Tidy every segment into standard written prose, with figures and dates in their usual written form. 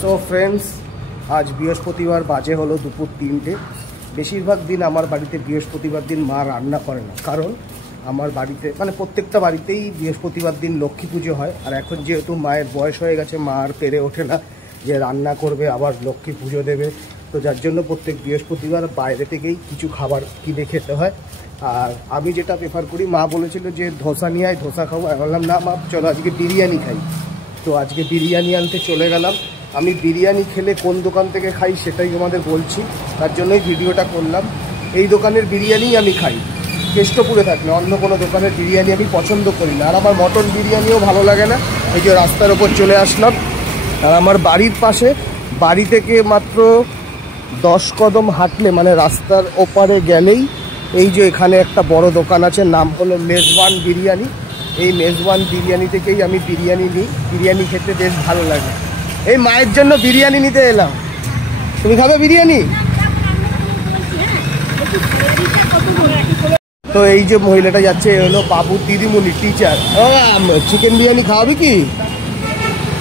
So friends, আজ বৃহস্পতিবার, বাজে হলো দুপুর 3টে। বেশিরভাগ দিন আমার বাড়িতে বৃহস্পতিবার দিন মা রান্না করে না, কারণ আমার বাড়িতে মানে প্রত্যেকটা বাড়িতেই বৃহস্পতিবার দিন লক্ষ্মী পুজো হয়। আর এখন যেহেতু মায়ের বয়স হয়ে গেছে, মা আর পেরে ওঠে না যে রান্না করবে আবার লক্ষ্মী পুজো দেবে, তো যার জন্য প্রত্যেক বৃহস্পতিবার বাইরে থেকেই কিছু খাবার কিনে খেতে হয়। আর আমি যেটা প্রেফার করি, মা বলেছিল যে ধোসা নিয়ে আয়, ধোসা খাবো। আমি বললাম না মা, চলো আজকে বিরিয়ানি খাই। তো আজকে বিরিয়ানি আনতে চলে গেলাম। আমি বিরিয়ানি খেলে কোন দোকান থেকে খাই সেটাই তোমাদের বলছি, তার জন্যই ভিডিওটা করলাম। এই দোকানের বিরিয়ানিই আমি খাই, কেষ্টপুরে থাকলে অন্য কোনো দোকানের বিরিয়ানি আমি পছন্দ করি না। আর আমার মটন বিরিয়ানিও ভালো লাগে না। এই যে রাস্তার ওপর চলে আসলাম, আর আমার বাড়ির পাশে, বাড়ি থেকে মাত্র 10 কদম হাঁটলে মানে রাস্তার ওপারে গেলেই এই যে এখানে একটা বড় দোকান আছে, নাম হলো মেজবান বিরিয়ানি। এই মেজবান বিরিয়ানি থেকেই আমি বিরিয়ানি নিই, বিরিয়ানি খেতে বেশ ভালো লাগে। এই মায়ের জন্য বিরিয়ানি নিতে এলাম। তুমি খাবে বিরিয়ানি? তো এই যে মহিলাটা যাচ্ছে, এ হলো বাবু দিদিমণি, টিচার। চিকেন বিরিয়ানি খাওয়াবি কি?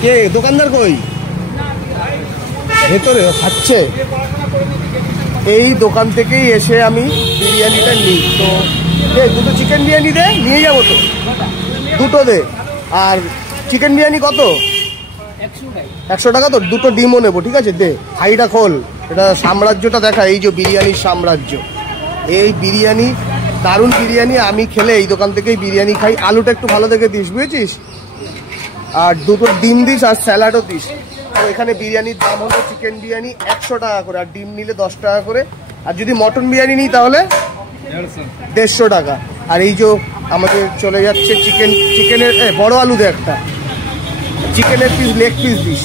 কে দোকানদার? কই ভেতরে খাচ্ছে। এই দোকান থেকেই এসে আমি বিরিয়ানিটা নিই। তো দুটো চিকেন বিরিয়ানি দে, নিয়ে যাবো তো। দুটো দে। আর চিকেন বিরিয়ানি কত? 100 টাকা। তো দুটো ডিমও নেবো, ঠিক আছে? দে, হাইটা খোল। এটা সাম্রাজ্যটা দেখা, এই যে বিরিয়ানির সাম্রাজ্য। এই বিরিয়ানি দারুণ বিরিয়ানি। আমি খেলে এই দোকান থেকেই বিরিয়ানি খাই। আলুটা একটু ভালো দেখে দিস, বুঝেছিস? আর দুটো ডিম দিস, আর স্যালাডও দিস। তো এখানে বিরিয়ানির দাম হলো চিকেন বিরিয়ানি 100 টাকা করে, আর ডিম নিলে 10 টাকা করে। আর যদি মটন বিরিয়ানি নিই তাহলে 150 টাকা। আর এই যে আমাদের চলে যাচ্ছে চিকেনের বড় আলু দে একটা, চিকেনের পিস, লেগ পিস দিস,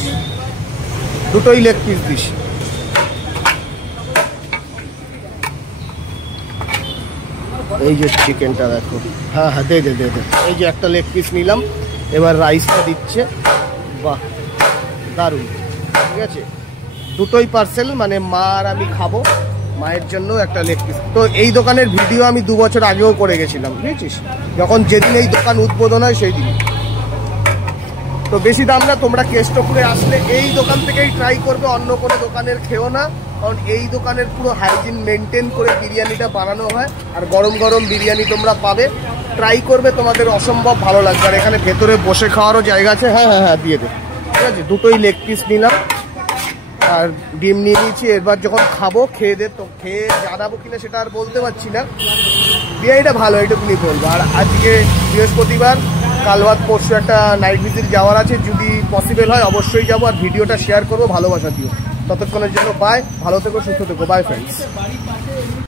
দুটোই লেগ পিস দিস। এই যে চিকেনটা দেখো, হ্যাঁ হ্যাঁ দে দে দে দে। এই যে একটা লেগ পিস নিলাম। এবার রাইসটা দিচ্ছে, বাহ দারুণ, ঠিক আছে? দুটোই পার্সেল, মানে মা আর আমি খাবো, মায়ের জন্য একটা লেগ পিস। তো এই দোকানের ভিডিও আমি 2 বছর আগেও করে গেছিলাম, বুঝেছিস? যখন যেদিন এই দোকান উদ্বোধন হয় সেই দিন। তো বেশি দাম না, তোমরা কেষ্টপুরে আসলে এই দোকান থেকেই ট্রাই করবে, অন্য কোনো দোকানের খেও না। কারণ এই দোকানের পুরো হাইজিন মেনটেন করে বিরিয়ানিটা বানানো হয়, আর গরম গরম বিরিয়ানি তোমরা পাবে। ট্রাই করবে, তোমাদের অসম্ভব ভালো লাগবে। আর এখানে ভেতরে বসে খাওয়ারও জায়গা আছে। হ্যাঁ হ্যাঁ হ্যাঁ দিয়ে দে, ঠিক আছে? দুটোই লেগ পিস নিলাম, আর ডিম নিয়ে নিয়েছি। এবার যখন খাবো, খেয়ে দে। তো খেয়ে জানাবো কিনা সেটা আর বলতে পারছি না। বিরিয়ানিটা ভালো, এইটুকুনি বলবো। আর আজকে বৃহস্পতিবার, কাল বাদ পরশু একটা নাইট ভিজিট যাওয়ার আছে। যদি পসিবল হয় অবশ্যই যাবো, আর ভিডিওটা শেয়ার করবো, ভালোবাসা দিও। ততক্ষণের জন্য বাই, ভালো থেকো, সুস্থ থেকো, বাই ফ্রেন্ডস।